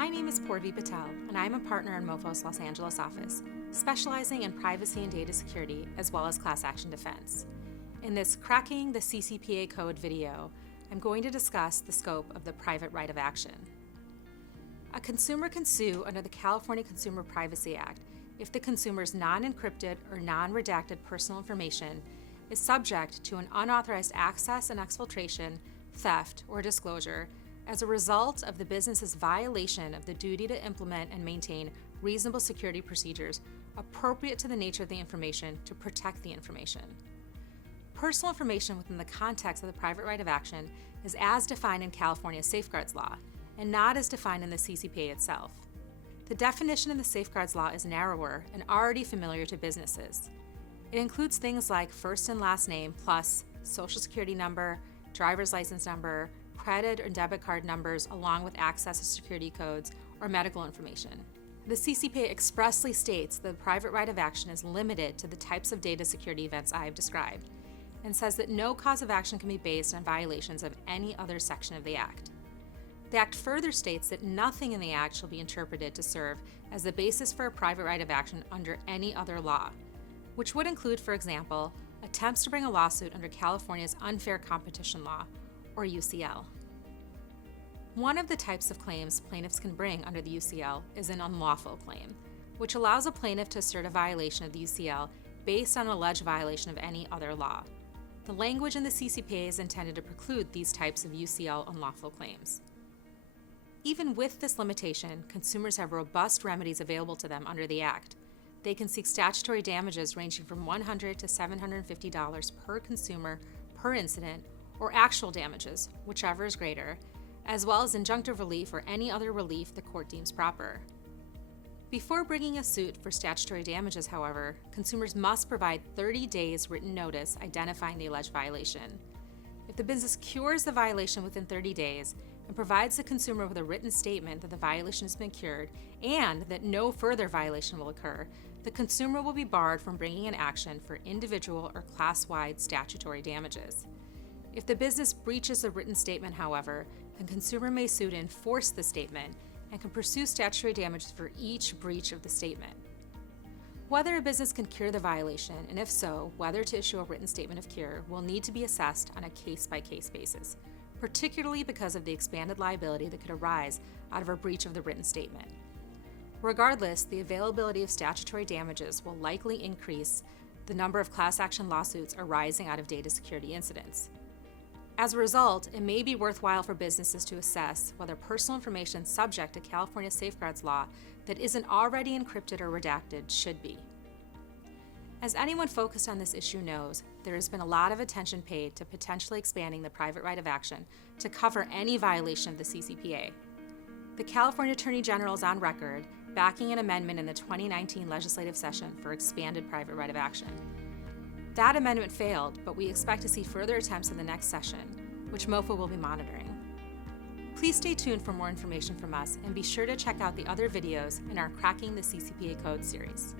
My name is Purvi Patel, and I am a partner in MoFo's Los Angeles office, specializing in privacy and data security as well as class action defense. In this Cracking the CCPA Code video, I'm going to discuss the scope of the private right of action. A consumer can sue under the California Consumer Privacy Act if the consumer's non-encrypted or non-redacted personal information is subject to an unauthorized access and exfiltration, theft, or disclosure as a result of the business's violation of the duty to implement and maintain reasonable security procedures appropriate to the nature of the information to protect the information. Personal information within the context of the private right of action is as defined in California's safeguards law and not as defined in the CCPA itself. The definition in the safeguards law is narrower and already familiar to businesses. It includes things like first and last name plus social security number, driver's license number, credit or debit card numbers, along with access to security codes or medical information. The CCPA expressly states that the private right of action is limited to the types of data security events I have described, and says that no cause of action can be based on violations of any other section of the Act. The Act further states that nothing in the Act shall be interpreted to serve as the basis for a private right of action under any other law, which would include, for example, attempts to bring a lawsuit under California's unfair competition law, or UCL. One of the types of claims plaintiffs can bring under the UCL is an unlawful claim, which allows a plaintiff to assert a violation of the UCL based on an alleged violation of any other law. The language in the CCPA is intended to preclude these types of UCL unlawful claims. Even with this limitation, consumers have robust remedies available to them under the Act. They can seek statutory damages ranging from $100 to $750 per consumer per incident, or actual damages, whichever is greater, as well as injunctive relief or any other relief the court deems proper. Before bringing a suit for statutory damages, however, consumers must provide 30 days written notice identifying the alleged violation. If the business cures the violation within 30 days and provides the consumer with a written statement that the violation has been cured and that no further violation will occur, the consumer will be barred from bringing an action for individual or class-wide statutory damages. If the business breaches a written statement, however, the consumer may sue to enforce the statement and can pursue statutory damages for each breach of the statement. Whether a business can cure the violation, and if so, whether to issue a written statement of cure, will need to be assessed on a case-by-case basis, particularly because of the expanded liability that could arise out of a breach of the written statement. Regardless, the availability of statutory damages will likely increase the number of class action lawsuits arising out of data security incidents. As a result, it may be worthwhile for businesses to assess whether personal information subject to California safeguards law that isn't already encrypted or redacted should be. As anyone focused on this issue knows, there has been a lot of attention paid to potentially expanding the private right of action to cover any violation of the CCPA. The California Attorney General is on record backing an amendment in the 2019 legislative session for expanded private right of action. That amendment failed, but we expect to see further attempts in the next session, which MoFo will be monitoring. Please stay tuned for more information from us and be sure to check out the other videos in our Cracking the CCPA Code series.